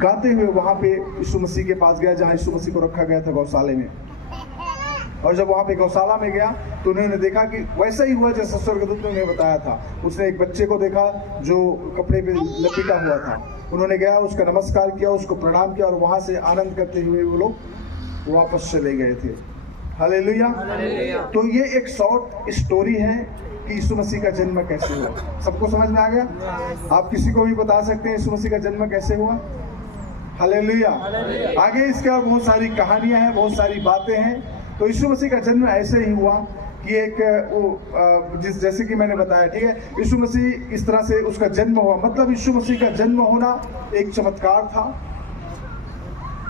गाते हुए वहां पे यीशु मसीह के पास गया, जहाँ यीशु मसीह को रखा गया था गौशाले में। और जब वहाँ पे गौशाला में गया तो उन्होंने देखा कि वैसा ही हुआ जैसा स्वर्गदूत ने उन्हें बताया था। उसने एक बच्चे को देखा जो कपड़े पे लपेटा हुआ था। उन्होंने गया, उसका नमस्कार किया, उसको प्रणाम किया, और वहाँ से आनंद करते हुए वो लोग वापस चले गए थे। हालेलुया। तो ये एक शॉर्ट स्टोरी है कि यीशु मसीह का जन्म कैसे हुआ। सबको समझ में आ गया? आप किसी को भी बता सकते हैं यीशु मसीह का जन्म कैसे हुआ? हालेलुया। आगे इसके और बहुत सारी कहानियां हैं, बहुत सारी बातें हैं। तो यीशु मसीह का जन्म ऐसे ही हुआ कि एक जैसे कि मैंने बताया, ठीक है, यीशु मसीह इस तरह से उसका जन्म हुआ। मतलब यीशु मसीह का जन्म होना एक चमत्कार था,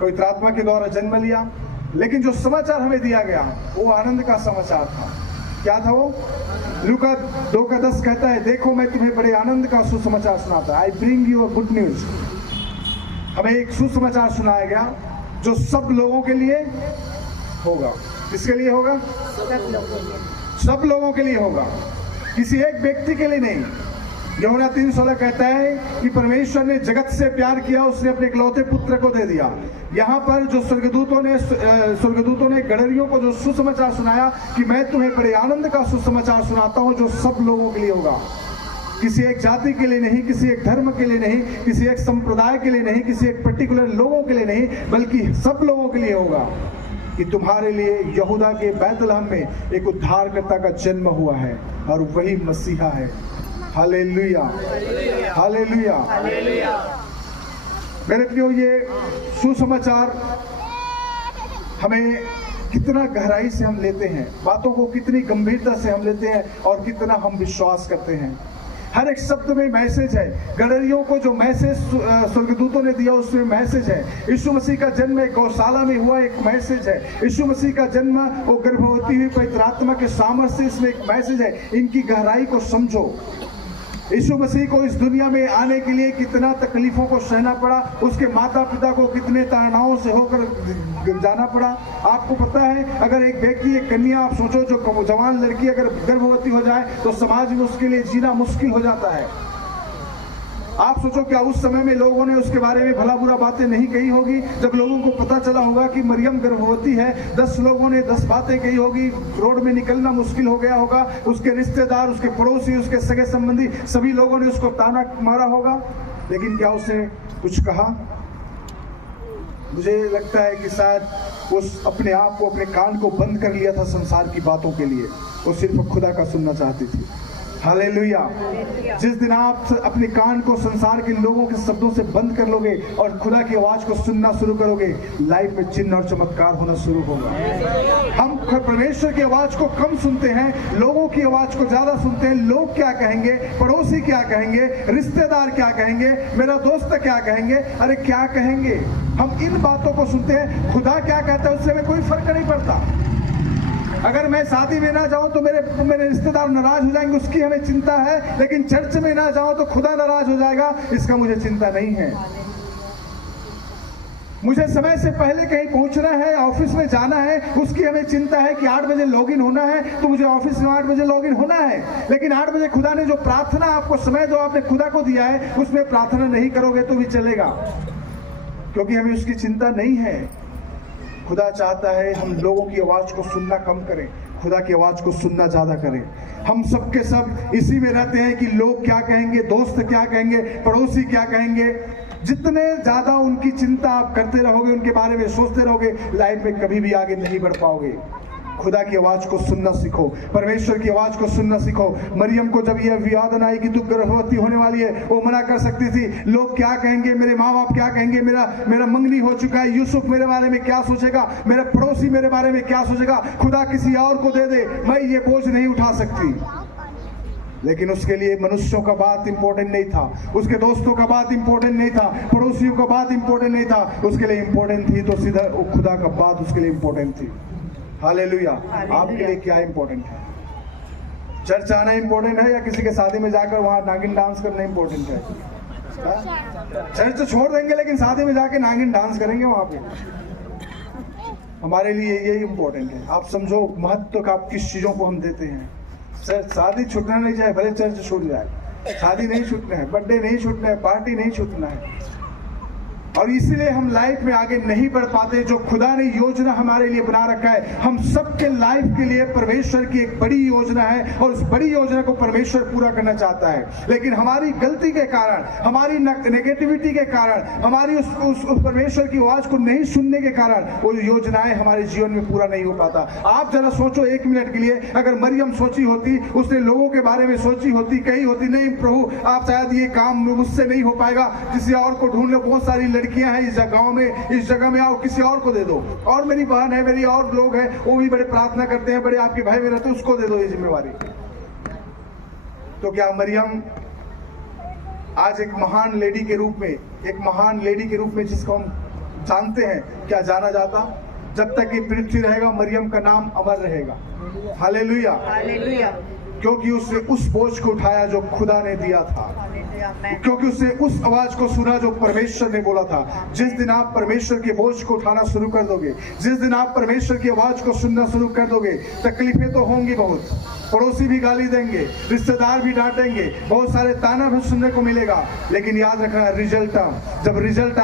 पवित्र आत्मा के द्वारा जन्म लिया। लेकिन जो समाचार हमें दिया गया वो आनंद का समाचार था। क्या था वो? लूका 2:10 कहता है, देखो मैं तुम्हें बड़े आनंद का सुसमाचार सुनाता, I bring you a good news. हमें एक सुसमाचार सुनाया गया जो सब लोगों के लिए होगा। किसके लिए होगा? सब लोगों के लिए होगा, किसी एक व्यक्ति के लिए नहीं। यूहन्ना 3:16 कहता है कि परमेश्वर ने जगत से प्यार किया, उसने अपने इकलौते पुत्र को दे दिया। यहाँ पर जो स्वर्गदूतों ने गडरियों को जो सुसमाचार सुनाया कि मैं तुम्हें बड़े आनंद का सुसमाचार सुनाता हूँ जो सब लोगों के लिए होगा, किसी एक जाति के लिए नहीं, किसी एक धर्म के लिए नहीं, किसी एक संप्रदाय के लिए नहीं, किसी एक पर्टिकुलर लोगों के लिए नहीं, बल्कि सब लोगों के लिए होगा कि तुम्हारे लिए यहूदा के बैतलहम में एक उद्धारकर्ता का जन्म हुआ है और वही मसीहा है। Hallelujah, hallelujah. मेरे प्रियो, ये सुसमाचार हमें कितना गहराई से हम लेते हैं, बातों को कितनी गंभीरता से हम लेते हैं और कितना हम विश्वास करते हैं। हर एक शब्द में मैसेज है। गडरियों को जो मैसेज स्वर्गदूतों ने दिया उसमें मैसेज है। यीशु मसीह का जन्म एक गौशाला में हुआ, एक मैसेज है। यीशु मसीह का जन्म वो गर्भवती हुई पवित्र आत्मा के सामर्थ्य से, इसमें एक मैसेज है। इनकी गहराई को समझो। यीशु मसीह को इस दुनिया में आने के लिए कितना तकलीफों को सहना पड़ा, उसके माता पिता को कितने ताड़नाओं से होकर जाना पड़ा। आपको पता है, अगर एक व्यक्ति, एक कन्या, आप सोचो जो जवान लड़की अगर गर्भवती हो जाए तो समाज में उसके लिए जीना मुश्किल हो जाता है। आप सोचो क्या उस समय में लोगों ने उसके बारे में भला बुरा बातें नहीं कही होगी। जब लोगों को पता चला होगा कि मरियम गर्भवती है, 10 लोगों ने 10 बातें कही होगी, रोड में निकलना मुश्किल हो गया होगा। उसके रिश्तेदार, उसके पड़ोसी, उसके सगे संबंधी सभी लोगों ने उसको ताना मारा होगा, लेकिन क्या उसने कुछ कहा? मुझे लगता है कि शायद उस अपने आप को, अपने कान को बंद कर लिया था संसार की बातों के लिए। वो सिर्फ खुदा का सुनना चाहती थी। हालेलुया। जिस दिन आप अपने कान को संसार के लोगों के शब्दों से बंद कर लोगे और खुदा की आवाज को सुनना शुरू करोगे, लाइफ में चिन्ह और चमत्कार होना शुरू होगा। हम परमेश्वर की आवाज को कम सुनते हैं, लोगों की आवाज को ज्यादा सुनते हैं। लोग क्या कहेंगे, पड़ोसी क्या कहेंगे, रिश्तेदार क्या कहेंगे, मेरा दोस्त क्या कहेंगे, अरे क्या कहेंगे, हम इन बातों को सुनते हैं। खुदा क्या कहता है उससे हमें कोई फर्क नहीं पड़ता। अगर मैं शादी में ना जाऊं तो मेरे रिश्तेदार नाराज हो जाएंगे, उसकी हमें चिंता है। लेकिन चर्च में ना जाऊं तो खुदा नाराज हो जाएगा, इसका मुझे चिंता नहीं है। मुझे समय से पहले कहीं पहुंचना है, ऑफिस में जाना है, उसकी हमें चिंता है कि 8 बजे लॉगिन होना है, तो मुझे ऑफिस में 8 बजे लॉगिन होना है। लेकिन 8 बजे खुदा ने जो प्रार्थना आपको समय जो आपने खुदा को दिया है, उसमें प्रार्थना नहीं करोगे तो भी चलेगा, क्योंकि हमें उसकी चिंता नहीं है। खुदा चाहता है हम लोगों की आवाज को सुनना कम करें, खुदा की आवाज को सुनना ज्यादा करें। हम सब के सब इसी में रहते हैं कि लोग क्या कहेंगे, दोस्त क्या कहेंगे, पड़ोसी क्या कहेंगे। जितने ज्यादा उनकी चिंता आप करते रहोगे, उनके बारे में सोचते रहोगे, लाइफ में कभी भी आगे नहीं बढ़ पाओगे। खुदा की आवाज को सुनना सीखो, परमेश्वर की आवाज को सुनना सीखो। मरियम को जब यह विवादन आई कि तू गर्भवती होने वाली है, वो मना कर सकती थी। लोग क्या कहेंगे, मेरे माँ बाप क्या कहेंगे, मेरा मंगनी हो चुका है, यूसुफ मेरे बारे में क्या सोचेगा, मेरा पड़ोसी मेरे बारे में क्या सोचेगा, खुदा किसी और को दे दे, मैं ये बोझ नहीं उठा सकती। लेकिन उसके लिए मनुष्यों का बात इंपॉर्टेंट नहीं था, उसके दोस्तों का बात इंपॉर्टेंट नहीं था, पड़ोसियों का बात इंपॉर्टेंट नहीं था। उसके लिए इंपॉर्टेंट थी तो सीधा खुदा का बात उसके लिए इंपॉर्टेंट थी। हालेलुया। आपके लिए क्या इंपॉर्टेंट है? चर्च आना इंपॉर्टेंट है या किसी के शादी में जाकर वहां नागिन डांस करना इंपॉर्टेंट है? चर्च छोड़ देंगे लेकिन शादी में जाके नागिन डांस करेंगे वहां पे। हमारे लिए यही इंपॉर्टेंट है। आप समझो महत्व का आप किस चीजों को हम देते हैं। शादी छूटना नहीं चाहिए, भले चर्च छूट जाए, शादी नहीं छूटना है, बर्थडे नहीं छूटना है, पार्टी नहीं छूटना है। और इसीलिए हम लाइफ में आगे नहीं बढ़ पाते। जो खुदा ने योजना हमारे लिए बना रखा है, हम सबके लाइफ के लिए परमेश्वर की एक बड़ी योजना है और उस बड़ी योजना को परमेश्वर पूरा करना चाहता है। लेकिन हमारी गलती के कारण, हमारी नेगेटिविटी के कारण, हमारी उस परमेश्वर की आवाज को नहीं सुनने के कारण वो योजनाएं हमारे जीवन में पूरा नहीं हो पाता। आप जरा सोचो 1 मिनट के लिए, अगर मरियम सोची होती, उसने लोगों के बारे में सोची होती, कही होती नहीं प्रभु आप शायद ये काम मुझसे नहीं हो पाएगा, किसी और को ढूंढ लो, बहुत सारी लड़कियां हैं इस गांव में, इस जगह में आओ, किसी और को दे दो, और मेरी बहन है, मेरी और लोग हैं, वो भी बड़े प्रार्थना करते हैं, बड़े आपके भाई में रहते हैं, उसको दे दो ये जिम्मेवारी। तो क्या मरियम आज एक महान लेडी के रूप में, एक महान लेडी के रूप में जिसको हम जानते हैं, क्या जाना जाता? जब तक ये पृथ्वी रहेगा मरियम का नाम अमर रहेगा। Hallelujah, hallelujah. क्योंकि उसने उस बोझ को उठाया जो खुदा ने दिया था, क्योंकि उसने उस आवाज को सुना जो परमेश्वर ने बोला था। जिस दिन आप परमेश्वर के बोझ को उठाना शुरू कर दोगे, जिस दिन आप परमेश्वर की आवाज को सुनना शुरू कर दोगे, तकलीफें तो होंगी बहुत, पड़ोसी भी गाली देंगे, रिश्तेदार भी डांटेंगे, बहुत सारे ताना भी सुनने को मिलेगा, लेकिन याद रखना रिजल्ट, जब रिजल्ट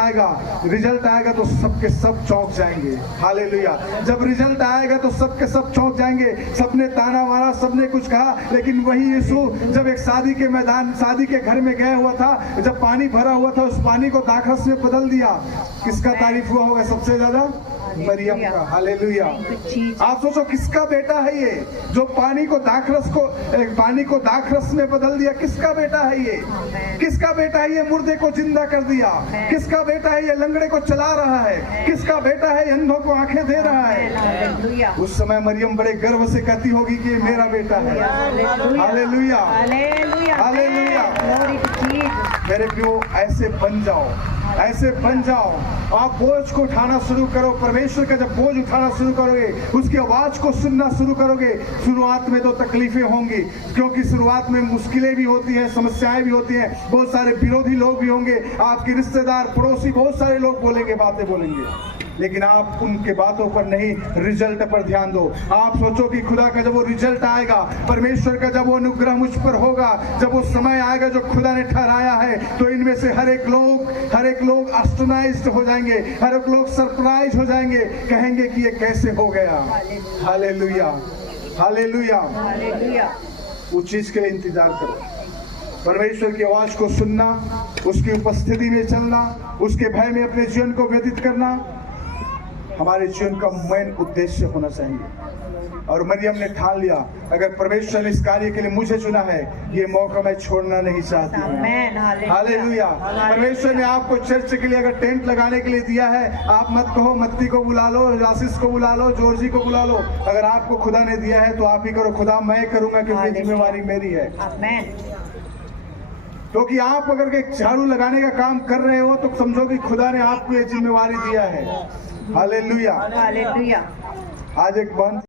आएगा तो सबके सब चौंक जाएंगे। हालेलुया। जब रिजल्ट आएगा तो सबके सब चौंक जाएंगे। सबने ताना मारा, सबने कुछ कहा, लेकिन वही यीशु जब एक शादी के घर में गया हुआ था, जब पानी भरा हुआ था, उस पानी को दाखरस में बदल दिया। किसका तारीफ हुआ होगा सबसे ज्यादा? मरियम का। हालेलुया। आप सोचो किसका बेटा है ये जो पानी को दाखरस में बदल दिया? किसका बेटा है ये? किसका बेटा है ये मुर्दे को जिंदा कर दिया? किसका बेटा है ये लंगड़े को चला रहा है? किसका बेटा है अंधों को आंखें दे रहा है? उस समय मरियम बड़े गर्व से कहती होगी कि ये मेरा बेटा है। Hallelujah, hallelujah. मेरे प्रियो, ऐसे बन जाओ, ऐसे बन जाओ। आप बोझ को उठाना शुरू करो। परमेश्वर का जब बोझ उठाना शुरू करोगे, उसकी आवाज को सुनना शुरू करोगे, शुरुआत में तो तकलीफें होंगी, क्योंकि शुरुआत में मुश्किलें भी होती हैं, समस्याएं भी होती हैं, बहुत सारे विरोधी लोग भी होंगे, आपके रिश्तेदार, पड़ोसी, बहुत सारे लोग बोलेंगे, बातें बोलेंगे, लेकिन आप उनके बातों पर नहीं, रिजल्ट पर ध्यान दो। आप सोचो कि खुदा का जब वो रिजल्ट आएगा, परमेश्वर का जब वो अनुग्रह मुझ पर होगा, जब वो समय आएगा जो खुदा ने ठहराया है, तो इनमें से हर एक लोग एस्टोनाइज्ड हो जाएंगे, हर एक लोग सरप्राइज हो जाएंगे, कहेंगे कि ये कैसे हो गया। Hallelujah, hallelujah. उस चीज के लिए इंतजार करो। परमेश्वर की आवाज को सुनना, उसकी उपस्थिति में चलना, उसके भय में अपने जीवन को व्यतीत करना हमारे जीवन का मेन उद्देश्य होना चाहिए। और मरियम ने ठान लिया, अगर परमेश्वर ने इस कार्य के लिए मुझे चुना है, ये मौका मैं छोड़ना नहीं चाहती हूँ। हालेलुया। परमेश्वर ने आपको चर्च के लिए अगर टेंट लगाने के लिए दिया है, आप मत कहो मत्ती को बुला लो, आशीष को बुला लो, जॉर्जी को बुला लो। अगर आपको खुदा ने दिया है तो आप ही करो। खुदा मैं करूंगा क्योंकि जिम्मेवारी मेरी है। क्योंकि आप अगर एक झाड़ू लगाने का काम कर रहे हो तो समझो कि खुदा ने आपको ये जिम्मेवारी दिया है। हालेलुया। हालेलुया। आज एक बंद